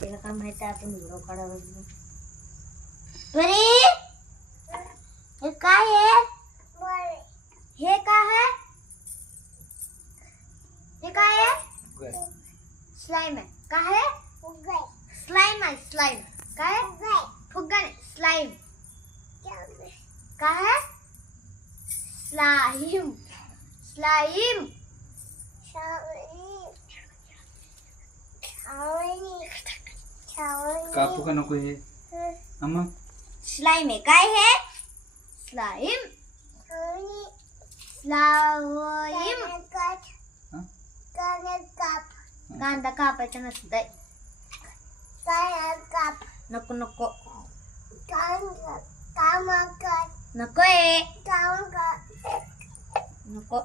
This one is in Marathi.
त्याला काय माहिती आपण व्हिडिओ काढायला लागलो. बरे हे काय आहे? हे काय आहे? हे काय आहे? स्लाइम आहे. काय आहे? स्लाइम आहे. स्लाइम काय आहे? फुग्गा नाही, स्लाइम काय आहे? स्लाइम स्लाइम कापू का नको हे? मग स्लाइम आहे. काय है? स्लाइम स्लाइम कांदा कापायचा नसतंय. नको नको नको आहे नको